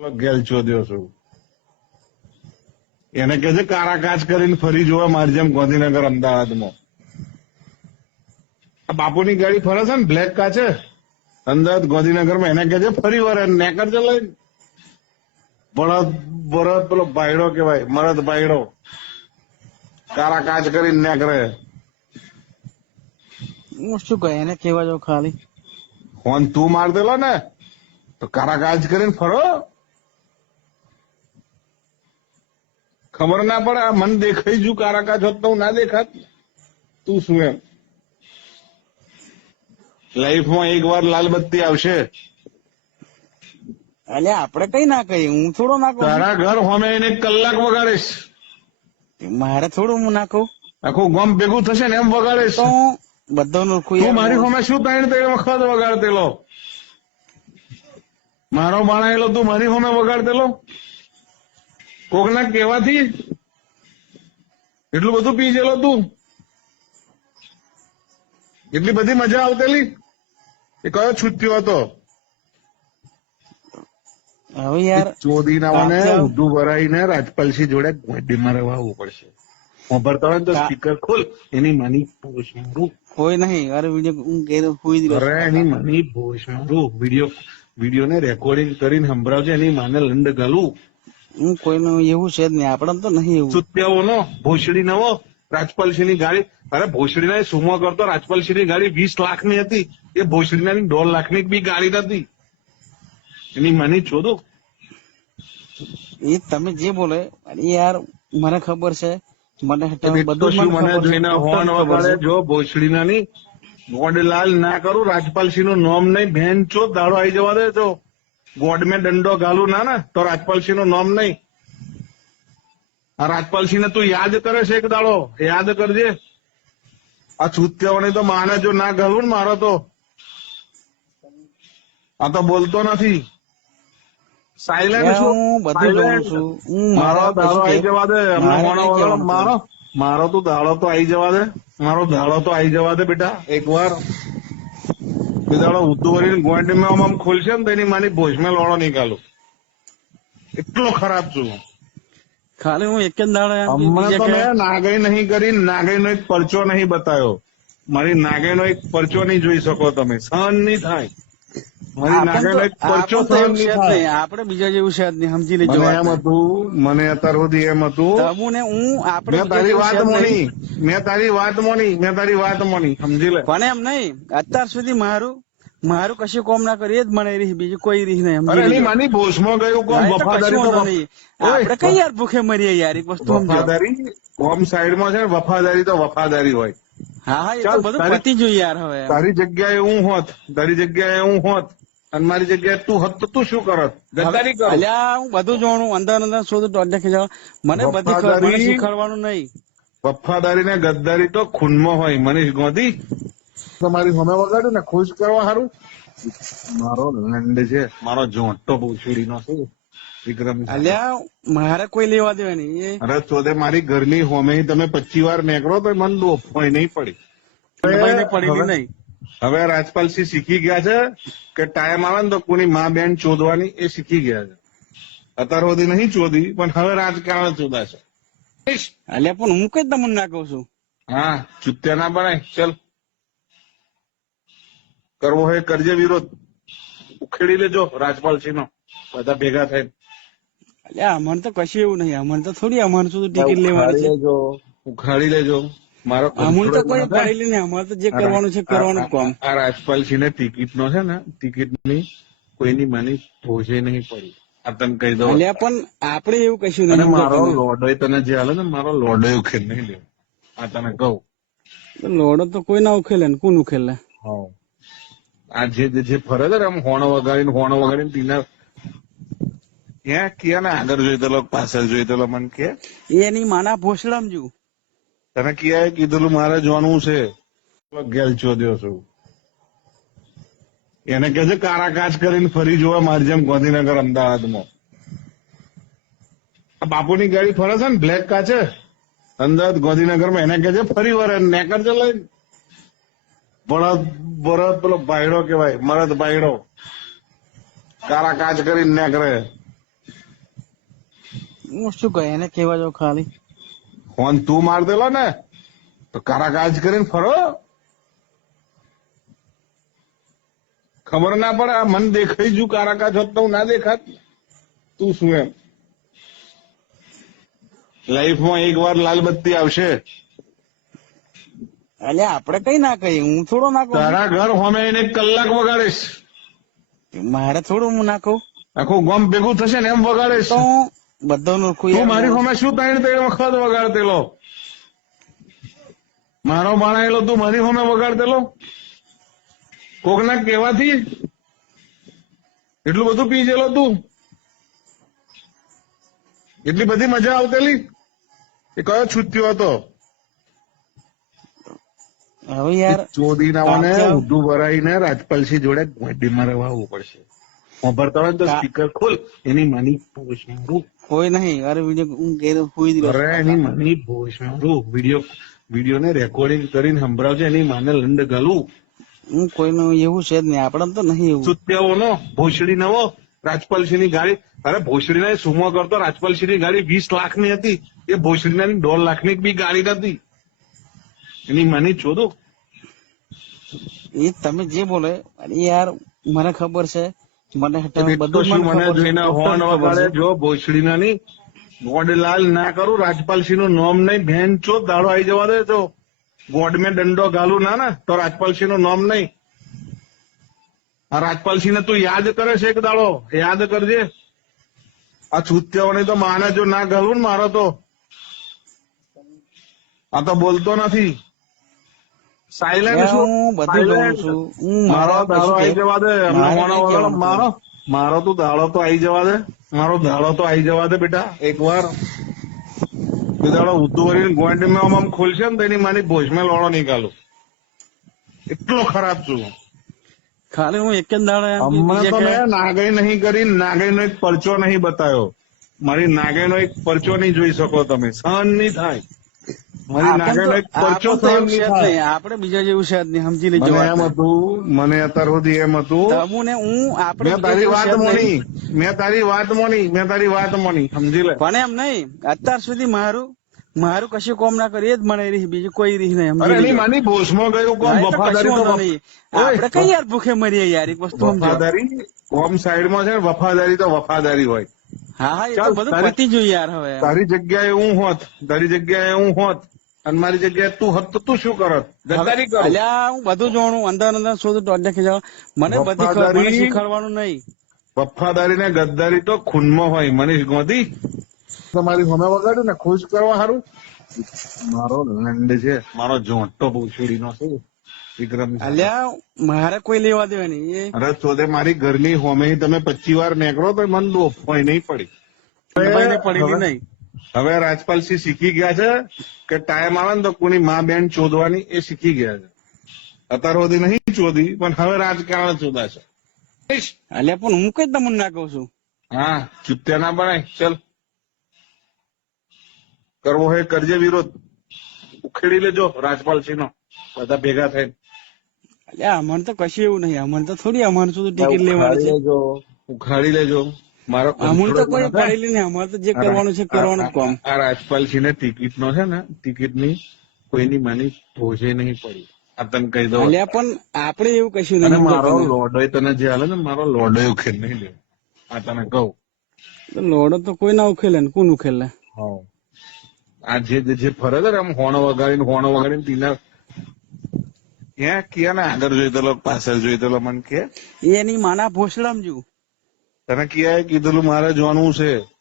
ગેલ ચોદ્યો છું. એને કે છે કારાકાચ કરીને ફરી જોવા મારી જેમ ગાંધીનગર અમદાવાદમાં. આ બાપુની ગાડી ફરે છે ને બ્લેક કાચે? અમદાવાદ ગાંધીનગરમાં. એને કે છે ફરી વરે નેકર લઈને. ભરત બળદ પેલો ભાઈડો કેવાય મરદ ભાઈડો. કારા કાચ કરીને નેકરે. હું શું કહે એને કેવા જો ખાલી. ફોન તું માર દેલો ને તો કારા કાચ કરીને ફરો. ખબર ના પડે આ મન દેખાઈ જુ કારાકા છો તો ના દેખાત. તું શું એમ? લાઈફમાં એક વાર લાલ બત્તી આવશે. એટલે આપણે કઈ ના કહીએ હું થોડો નાખું તારા ઘર હોમે એને કલાક વગાડીશ. મારે થોડું હું નાખું આખું ગમ ભેગું થશે ને એમ વગાડીશ. તો હું બધાનું તું મારી હોમે શું ત્રણ ત્રણ વખત વગાડતેલો? મારો બાણાયેલો તું મારી હોમે વગાડતેલો? કોકના કહેવાથી એટલું બધું પી ગયેલો તું. એટલી બધી મજા આવતેલી? એ કયો છૂટ્યો હતો? હવે યાર ચોદી નાવાને. ઉડું ભરાઈને રાજપાલસિંહ જોડે ગોડીમાં રહેવું પડશે વાપરતા હોય તો સ્પીકર ખોલ એની મની ભોજ મારું કોઈ નહીં અરે વીડિયો હું ઘેર હોઈ દીધો અરે એની મની મારું વીડિયો વીડિયો ને રેકોર્ડિંગ કરીને સંભળાવજે એની માને લંડ ગાલું હું કોઈનું એવું છે જ નહીં. આપડે તો નહીં એવું. સુત્યાઓનો ભોસડી નવો રાજપાલસિંહની ગાડી. અરે ભોસડી ના સુમો કરતો રાજપાલસિંહની ગાડી વીસ લાખની હતી. એ ભોસડી ની દોઢ લાખની બી ગાડી નથી એની મની છોડો એ તમે જે બોલે યાર મને ખબર છે. મને બધું મને. જોઈને હોન વગાડે જો ભોસડી નાની ગોડલાલ ના કરું રાજપાલસિંહનું નામ નહીં બેન ચો દાડો આવી જવા દે તો. ગોડ મેં દંડો ગાલું. ના ને તો રાજપાલસિંહનું નામ નહીં. આ રાજપાલસિંહ ને તું યાદ કરે છે એક દાડો? યાદ કરજે. આ છૂત્યાઓને તો માને જો ના ગાલું ને મારો તો. આ તો બોલતો નથી. સાયલેન્ટ છું. બધું જોઉં છું. મારો દાડો આવી જવા દે. મારો મારો. તો. દાડો તો આવી જવા દે. મારો દાડો તો આવી જવા દે બેટા. એક વાર. એ દાડો ઉદ્ધુ વરીને ગોંડીમાં આમ આમ ખોલશે ને તેની માની ભોજમાં લોડો નીકાળું. એટલો ખરાબ છું ખાલી હું એક જ દાડો હમણાં તો મેં નાગઈ નહીં કરી નાગાઈ નો એક પરચો નહીં બતાવ્યો. મારી નાગાઈ નો એક પરચો નહીં જોઈ શકો તમે. સહન નહીં થાય. આપણે બીજા જેવું છે સમજી લેજો એમ હતું મને અત્યાર સુધી એમ હતું હું આપણે તારી વાત મોની મેં તારી વાત મોની મેં તારી વાત મોની સમજી લે. પણ એમ નહીં અત્યાર સુધી મારું મારું કશું કોમ ના કરીએ જ મને રીહ બીજું કોઈ રીહ નહીં એની માની ગયું કોમ વફાદારી આપણે કઈ યાર ભૂખે મરીએ યાર એક વસ્તુ વફાદારી કોમ સાઈડમાં છે ને વફાદારી તો વફાદારી હોય. હા હા એ ચાલ, તો બધું પતી જોઈએ યાર હવે. તારી જગ્યાએ હું હોત તારી જગ્યાએ હું હોત અને મારી જગ્યાએ તું હોત તો તું શું કરત ગદ્દારી કરો. અલ્યા હું બધું જોણું. અંદર અંદર શોધું તો અડ્ડે ખીજાવ મને બધી ખબર મને શીખવાડવાનું નહીં. વફાદારી ને ગદ્દારી તો ખૂનમાં હોય મનીષ ગોધી. તમારી હમે વગાડ્યું ને ખુશ કરવા સારું મારો લંડ છે. મારો જોંટો ભૂસડીનો છે. વિક્રમ અલ્યા મારે કોઈ લેવા દેવા નહીં અરે તો મારી ઘરની હોમે તમે પચી વાર નીકળો તો મને હોય નહીં પડી. પડી પડેલી નહીં. હવે રાજપાલસિંહ શીખી ગયા છે કે ટાઈમ આવે ને તો કોની મા બેન ચોદવાની એ શીખી ગયા છે. અત્યાર સુધી નહીં ચોદી પણ હવે રાજકારણ ચોદાશે એટલે પણ હું કઈ તમને ના કહું છું? હા ચુત્યા ના બનાય. ચલ. કરવો હોય કરજે વિરોધ. ઉખેડી લેજો રાજપાલસિંહ નો બધા ભેગા થઈને. અલ્યા અમને તો કશું એવું નહીં. અમને તો થોડી અમારે સુધી ટિકિટ લેવાની છે. ઉખાડી લેજો. મારો અમુલ તો કોઈ. પડેલી નહીં. અમારે તો જે કરવાનું છે કરવાનું કામ. આ રાજપાલસિંહ ને ટિકિટ નો છે ને ટિકિટની કોઈની મને ભોજે નહીં પડી. આ તને કહી દઉં. અલ્યા પણ આપણે એવું કશું નહીં મારો લોડો તને જે હાલે ને મારો લોડો ઉખેલ નહીં લે. આ તને કહું. લોડો તો કોઈ ના ઉખેલે ને. કોણ ઉખેલે. આ જે જે- ફરે છે ને આમ હોણ વગાડીને હોણ વગાડીને ટીના ક્યાં ક્યાં ને આગળ તો પાછળ જોઈતેલો મને કે. એની માના ભોસડામ જુ તને ક્યાંય કીધેલું મારે જોવાનું છે? ગેલ ચોદ્યો છું એને કે છે કારાકાચ કરીને ફરી જોવા મારી જેમ ગાંધીનગર અમદાવાદમાં. બાપુની ગાડી ફરે છે ને બ્લેક કાચે? અમદાવાદ ગાંધીનગરમાં એને કે છે ફરી વરે નેકર છે લઈને. ભરત બળદ પેલો ભાઈડો કેવાય મરદ ભાઈડો. કારાકાચ કરીને નેકરે. હું શું કહે, એને કેવા જાવ ખાલી. ફોન તું માર દેલો ને તો કારાકાજ કરીને ફરો. ખબર ના પડે આ મન દેખાઈ જુ કારાકાજ હોત તો હું ના દેખાત. તું શું એમ? લાઈફમાં એક વાર લાલ બત્તી આવશે. અલ્યા આપણે કઈ ના કહીએ હું થોડો ના કહું તારા ઘર હોમે એને કલાક વગાડીશ. મારે થોડું હું ના કહું આખું ગમ ભેગું થશે ને એમ વગાડીશ. તો હું બધાનું તું મારી સામે શું ત્રણ ત્રણ વખત વગાડતેલો મારો ભણાયેલો તું મારી સામે વગાડતેલો કોકના કેવાથી એટલું બધું પી ગયેલો તું. એટલી બધી મજા આવતેલી? એ કયો છૂટ્યો હતો? હવે યાર ચોદી નાવાને. ઉર્દુ ભરાઈને રાજપાલસિંહ જોડે ગોડીમાં રહેવાવું પડશે. વાપરતા હોય તો સ્પીકર ખોલ એની માની પૂછ મારું કોઈ નહીં. અરે વીડિયો હું ઘેર હુઈ દીધો અરે એની મની પોષ મારું વીડિયો વીડિયો ને રેકોર્ડિંગ કરીને સંભળાવજે. એની માને લંડ ગાલું. હું કોઈનું એવું છે જ નહીં. આપણે તો નહીં એવું. સુત્યાઓનો ભોસડી નવો રાજપાલસિંહની ગાડી. અરે ભોસડી ના સુમો કરતો રાજપાલસિંહની ગાડી વીસ લાખની હતી. એ ભોસડી ની દોઢ લાખની બી ગાડી નથી એની મને ચોદો એ તમે જે બોલે યાર મને ખબર છે મને બધું મને જોઈને હોર્ન વગાડે. જો ભોસડીના ની ગોડલાલ ના કરું રાજપાલસિંહનું નામ નહીં ભેન ચો દાડો આવી જવા દે તો. ગોડ મેં દંડો ગાલું ના ને તો રાજપાલસિંહનું નામ નહીં. આ રાજપાલસિંહ ને તું યાદ કરે છે એક દાડો? યાદ કરજે. આ છૂત્યાઓની તો માને જો ના ગાલું ને મારો તો. આ તો બોલતો નથી. સાયલેન્ટ હું બધું જોઉં છું. હું મારો મારા દાડો આવી જવા દે. મારે મારો. મારો તું દાડો તો આવી જવા દે. મારો દાડો તો આવી જવા દે બેટા. એક વાર દાડો ઉદ્ધુ વરીને ગોંડીમાં માં આમ ખોલશે ને તેની માની ભોજમાં લોડો નીકાળું. એટલો ખરાબ છું. ખાલી હું એક જ દાડો હમણાં તો મેં નાગઈ નહીં કરી નાગઈ નો એક પરચો નહીં બતાવ્યો. મારી નાગઈ નો એક પરચો નહીં જોઈ શકો તમે. સહન નહીં થાય. મારી આપણે બીજા જેવું છે નહીં સમજી લેજો એમ હતું મને અત્યાર સુધી એમ હતું તમુને હું આપણે તારી વાત મોની મેં તારી વાત મોની મેં તારી વાત મોની સમજી લે. પણ એમ નહીં અત્યાર સુધી મારું મારું કશું કોમ ના કરીએ જ મને રહી બીજું કોઈ રહી નહીં અરે માની ભોસમાં ગયું કોમ વફાદારી આપણે કઈ યાર ભૂખે મરીએ યાર એક વસ્તુ વફાદારી કોમ સાઈડમાં છે ને વફાદારી તો વફાદારી હોય. હા એ તો બધું તારી- પતી ગયું યાર હવે. તારી જગ્યાએ હું હોત તારી જગ્યાએ હું હોત અને મારી જગ્યાએ તું હોત તો તું શું કરત? ગદ્દારી કરું. અલ્યા હું બધું જોણું અંદર અંદર શોધું ટોડે ખીજાવ. મને બધી ખબર મને શીખવાડવાનું નહીં. વફાદારી ને ગદ્દારી તો ખૂનમાં હોય મનીષ ગોધી. તમારી હમે વગાડ્યું ને ખુશ કરવા સારું મારો લંડ છે. મારો જોંટો નો છે. વિક્રમ અલ્યા મારે કોઈ લેવા દેવા નહીં અરે તો મારી ઘરની હોમે તમે પચી વાર નીકળો તો મન ડોફોય નહીં પડી. પડી નહીં. હવે રાજપાલસિંહ શીખી ગયા છે કે ટાઈમ આવે ને તો કોની મા બેન ચોદવાની એ શીખી ગયા છે. અત્યાર સુધી નહીં ચોદી પણ હવે રાજકારણ ચોદાશે અલ્યા પણ હું કઈ તમને ના કહું છું? હા ચૂત્યા ના બનાય. ચલ. કરવો હે કરજે વિરોધ. ઉખેડી લેજો રાજપાલસિંહ નો બધા ભેગા થઈ અલ્યા અમને તો કશું એવું નહીં. અમને તો થોડી અમારે સુધી ટિકિટ લેવાની છે. ઉખાડી લેજો. મારો અમૂલ તો કોઈ. પડેલી નહીં. અમારે તો જે કરવાનું છે કરવાનું કામ આ- રાજપાલસિંહ ને ટિકિટ નો છે ને ટિકિટની કોઈની માની ભોજે નહીં પડી. આ તને કહી દઉં અલ્યા પણ આપણે એવું કશું નહીં. મારો લોડોય તને જે હાલે ને મારો લોડોય ઉખેલ નહીં લે. આ તને કહું. લોડો તો કોઈ ના ઉખેલે ને. કોણ ઉખેલે? હા. આ જે જે- જે ફરે છે ને આમ હોણો વગાડીને હોણો વગાડીને તીના ક્યાં ક્યાં ને આગળ જોઈતેલો પાછળ જોઈતેલો મને કે. એની માના ભોસલામ જુ તને ક્યાં કીધેલું મારે જોવાનું છે.